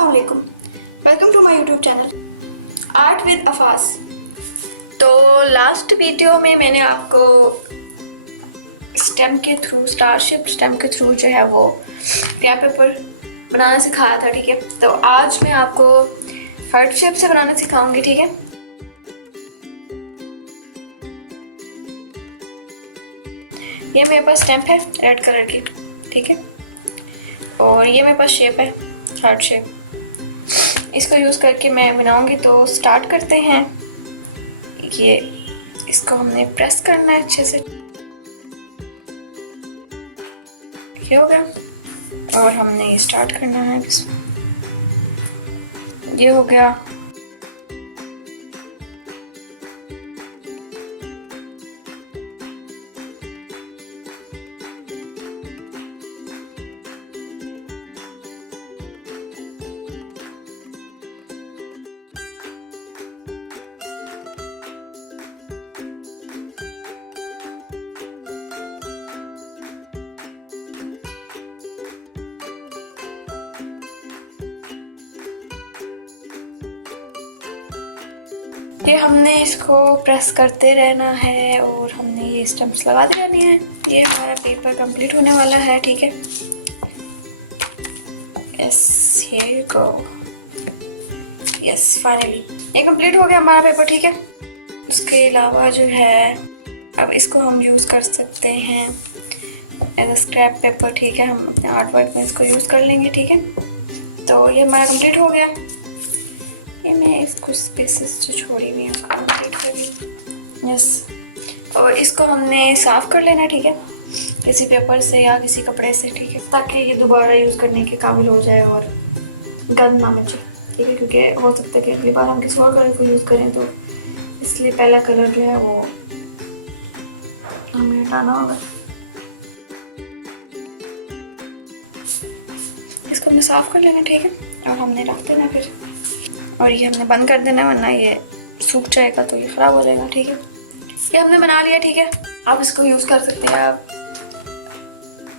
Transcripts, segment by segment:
अस्सलाम वालेकुम, welcome to my YouTube channel art with Afas. तो लास्ट वीडियो में मैंने आपको स्टेम के थ्रू, स्टारशिप स्टेम के थ्रू जो है वो क्रैप पेपर बनाना सिखाया था, ठीक है। तो आज मैं आपको हार्ट शेप से बनाना सिखाऊंगी, ठीक है। ये मेरे पास स्टैम्प है रेड कलर की, ठीक है, और ये मेरे पास शेप है हार्ट शेप। इसको यूज़ करके मैं बनाऊंगी। तो स्टार्ट करते हैं। ये इसको हमने प्रेस करना है अच्छे से, ये हो गया, और हमने ये स्टार्ट करना है। ये हो गया। ये हमने इसको प्रेस करते रहना है और हमने ये स्टम्प्स लगाते रहने हैं। ये हमारा पेपर कंप्लीट होने वाला है, ठीक है। Yes, here you go. Yes, finally ये कंप्लीट हो गया हमारा पेपर, ठीक है। उसके अलावा जो है अब इसको हम यूज़ कर सकते हैं एज अ स्क्रैप पेपर, ठीक है। हम अपने आर्ट वर्क में इसको यूज़ कर लेंगे, ठीक है। तो ये हमारा कंप्लीट हो गया। ये मैं इसको स्पेसेस जो छोड़ी हुई है उसको कंप्लीट कर ली। यस, और इसको हमने साफ़ कर लेना, ठीक है, किसी पेपर से या किसी कपड़े से, ठीक है, ताकि ये दोबारा यूज़ करने के काबिल हो जाए और गंद ना बचे, ठीक है। क्योंकि हो सकता है कि अगली बार हम किसी और कलर को यूज़ करें, तो इसलिए पहला कलर जो है वो हमें हटाना होगा। इसको हमने साफ़ कर लेना, ठीक है, और हमने रख देना फिर। और ये हमने बंद कर देना, वरना ये सूख जाएगा तो ये ख़राब हो जाएगा, ठीक है। ये हमने बना लिया, ठीक है। आप इसको यूज़ कर सकते हैं,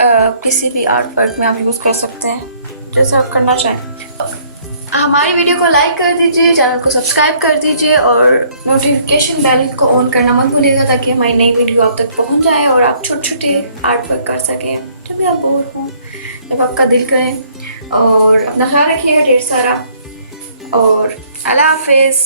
आप किसी भी आर्ट वर्क में आप यूज़ कर सकते हैं, जैसे आप करना चाहें। तो हमारी वीडियो को लाइक कर दीजिए, चैनल को सब्सक्राइब कर दीजिए और नोटिफिकेशन बेल को ऑन करना मत भूलिएगा, ताकि हमारी नई वीडियो आप तक पहुँच जाए और आप छोटे छोटे आर्ट वर्क कर सकें जब भी आप बोर हों, जब आपका दिल करे। और अपना ख्याल रखिएगा ढेर सारा, और अल्लाह हाफिज़।